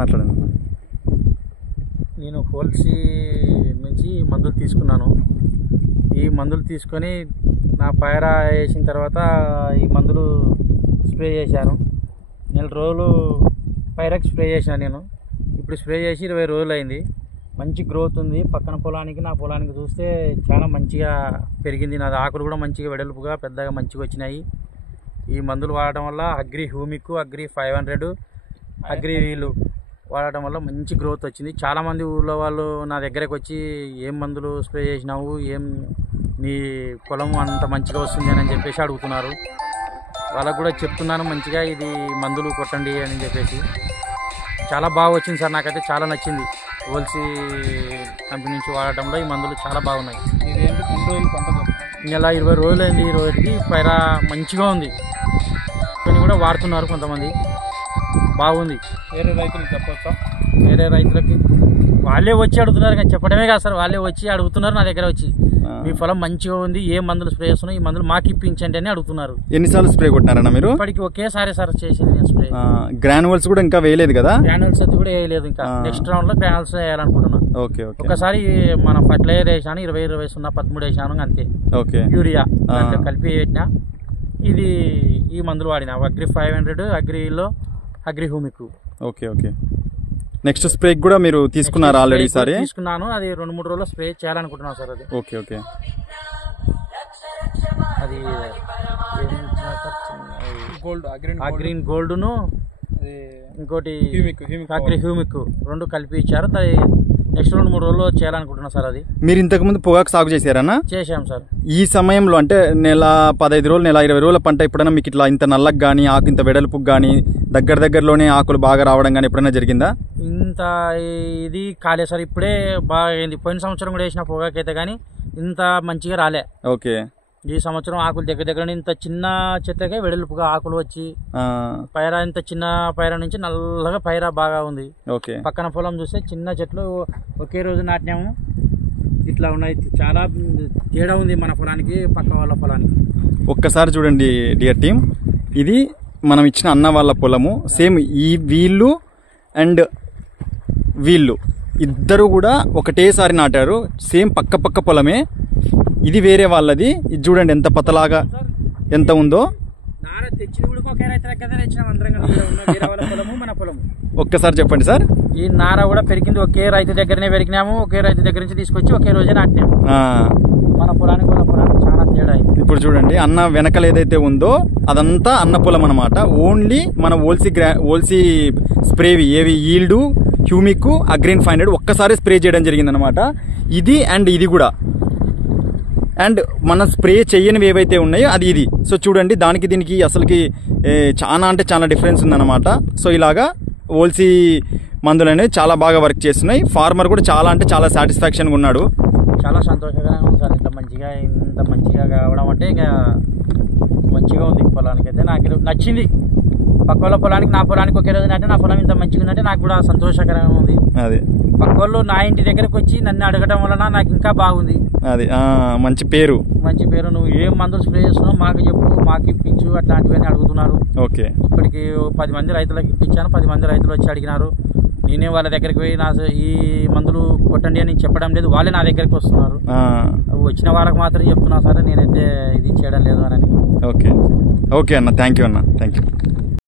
మాట్లాడండి. నేను హోల్సీ నుంచి మందులు తీసుకున్నాను. ఈ మందులు తీసుకొని నా పైరా వేసిన తర్వాత ఈ మందులు స్ప్రే చేశాను. 4 రోజులు పైరాకి స్ప్రే చేశాను నేను. ఇప్పుడు స్ప్రే చేసి 20 రోజులు అయింది. మంచి గ్రోత్ ఉంది. పక్కన పొలానికి నా పొలానికి చూస్తే చాలా మంచిగా పెరిగింది. నాది ఆకులు కూడా మంచిగా వెడల్పుగా పెద్దగా మంచిగా వచ్చినాయి. ఈ మందులు వాడటం వల్ల అగ్రి హ్యూమిక్, అగ్రి 500, అగ్రి వీలు వాడటం వల్ల మంచి గ్రోత్ వచ్చింది. చాలామంది ఊళ్ళో వాళ్ళు నా దగ్గరకు వచ్చి ఏం మందులు స్ప్రే చేసినావు, ఏం నీ పొలం అంత మంచిగా వస్తుంది అని చెప్పేసి అడుగుతున్నారు. వాళ్ళకు కూడా చెప్తున్నాను మంచిగా ఇది మందులు కొట్టండి అని చెప్పేసి. చాలా బాగా వచ్చింది సార్, నాకైతే చాలా నచ్చింది. హోల్సీ కంపెనీ నుంచి వాడటంలో ఈ మందులు చాలా బాగున్నాయి. నెల 20 రోజులు అయింది. ఈ రోజుకి పైరా మంచిగా ఉంది. కొన్ని కూడా వాడుతున్నారు కొంతమంది, బాగుంది. వేరే రైతులు చెప్పొచ్చా? వేరే రైతులకి వాళ్ళే వచ్చి అడుగుతున్నారు, కానీ చెప్పడమే కాదు సార్, వాళ్ళే వచ్చి అడుగుతున్నారు నా దగ్గర వచ్చి, మీ పొలం మంచిగా ఉంది, ఏ మందులు స్ప్రే చేస్తున్నావు, ఈ మందులు మాకు ఇప్పించండి అని అడుగుతున్నారు. ఎన్నిసార్లు స్ప్రే కొట్టినారన్నా మీరు? ఇప్పటికి ఒకేసారి సార్ చేసింది నేను స్ప్రే. గ్రాన్యువల్స్ కూడా ఇంకా వేయలేదు కదా? గ్రాన్యువల్స్ అయితే కూడా వేయలేదు. ఇంకా నెక్స్ట్ రౌండ్ లో గ్రాన్యువల్స్ వేయాలనుకుంటున్నాను. Okay okay. ఒకసారి మనం ఫర్టిలైజర్ వేసాను, 20 13 వేసాను అంతే. ఓకే. యూరియా కలిపి పెట్టినా. ఇది ఈ మందులు వాడినా అగ్రి 500, అగ్రిలో agri humic. Okay okay. Next spray కూడా మీరు తీసుకున్నారు ఆల్రెడీ? సారీ తీసుకున్నాను. అది 2-3 రోజుల్లో స్ప్రే చేయాలనుకుంటున్నాను సార్. అది ఓకే ఓకే. అది గోల్డ్, అగ్రీన్ గోల్డ్ను ఇంకోటి అగ్రి హ్యూమిక్ 2 కలిపి ఇచ్చారు. నెక్స్ట్ 2-3 రోజుల్లో చేయాలనుకుంటున్నా సార్. అది మీరు ఇంతకు ముందు పొగాకు సాగు చేశారన్నా? చేశాం సార్. ఈ సమయంలో అంటే నెల 15 రోజులు, నెల 20 రోజుల పంట ఎప్పుడైనా మీకు ఇట్లా ఇంత నల్లకు కానీ ఆకు ఇంత వెడల్పుకు కానీ దగ్గరలోనే ఆకులు బాగా రావడం కానీ ఎప్పుడైనా జరిగిందా? ఇంత ఇది కాలే సార్, ఇప్పుడే బాగా అయింది. పోయిన సంవత్సరం కూడా వేసిన పొగాకైతే కానీ ఇంత మంచిగా రాలే. ఓకే. ఈ సంవత్సరం ఆకులు దగ్గర ఇంత చిన్న చెట్లకే వెడల్పుగా ఆకులు వచ్చి పైరా ఇంత చిన్న పైరా నుంచి నల్లగా పైరా బాగా ఉంది. ఓకే. పక్కన పొలం చూస్తే చిన్న చెట్లు ఒకే రోజు నాటినాము, ఇట్లా ఉన్నాయి. చాలా తేడా ఉంది మన పొలానికి పక్క వాళ్ళ పొలానికి. ఒక్కసారి చూడండి డియర్ టీమ్, ఇది మనం ఇచ్చిన అన్న వాళ్ళ పొలము. సేమ్ ఈ వీళ్ళు అండ్ వీళ్ళు ఇద్దరు కూడా ఒకటేసారి నాటారు. సేమ్ పక్క పొలమే. ఇది వేరే వాళ్ళది. ఇది చూడండి ఎంత పతలాగా ఎంత ఉందో. ఒక్కసారి చెప్పండి సార్. ఈ నార కూడా పెరిగింది ఒకే రైతు దగ్గరనే పెరిగినాము, ఒకే రైతు దగ్గర నుంచి తీసుకొచ్చి ఒకే రోజే నాటినాము. మన పొలానికి చాలా తేడా. ఇప్పుడు చూడండి అన్న వెనకలు ఏదైతే ఉందో అదంతా అన్న పొలం అనమాట. ఓన్లీ మన ఓల్సీ స్ప్రేవి ఏవి ఈల్డ్, హ్యూమిక్, అగ్రీన్ 500 ఒక్కసారి స్ప్రే చేయడం జరిగింది అనమాట. ఇది అండ్ ఇది కూడా. అండ్ మన స్ప్రే చేయనివి ఏవైతే ఉన్నాయో అది ఇది. సో చూడండి దానికి దీనికి అసలుకి చాలా అంటే చాలా డిఫరెన్స్ ఉందన్నమాట. సో ఇలాగా ఓల్సీ మందులు అనేవి చాలా బాగా వర్క్ చేస్తున్నాయి. ఫార్మర్ కూడా చాలా అంటే చాలా సాటిస్ఫాక్షన్గా ఉన్నాడు. చాలా సంతోషకరంగా ఉంది సార్. ఇంత మంచిగా కావడం అంటే ఇంకా మంచిగా ఉంది. పొలానికి అయితే నాకు నచ్చింది. పక్క వాళ్ళ పొలానికి నా పొలానికి ఒకే రోజు అంటే నా పొలం ఇంత మంచిగా ఉందంటే నాకు కూడా సంతోషకరంగా ఉంది. అది పక్క వాళ్ళు నా ఇంటి దగ్గరకు వచ్చి నన్ను అడగడం వలన నాకు ఇంకా బాగుంది. అది మంచి పేరు. నువ్వు ఏం మందులు స్ప్రే చేస్తున్నావు మాకు చెప్పు, మాకు ఇప్పించు, అట్లాంటివన్నీ అడుగుతున్నారు. ఓకే. ఇప్పటికి 10 మంది రైతులకు ఇప్పించాను. 10 మంది రైతులు వచ్చి అడిగినారు. నేనే వాళ్ళ దగ్గరికి పోయి ఈ మందులు కొట్టండి అని చెప్పడం లేదు, వాళ్ళే నా దగ్గరికి వస్తున్నారు. వచ్చిన వాళ్ళకి మాత్రం చెప్తున్నా సరే, నేనైతే ఇది చేయడం లేదు అని. ఓకే ఓకే అన్న, థ్యాంక్ యూ అన్న, థ్యాంక్ యూ.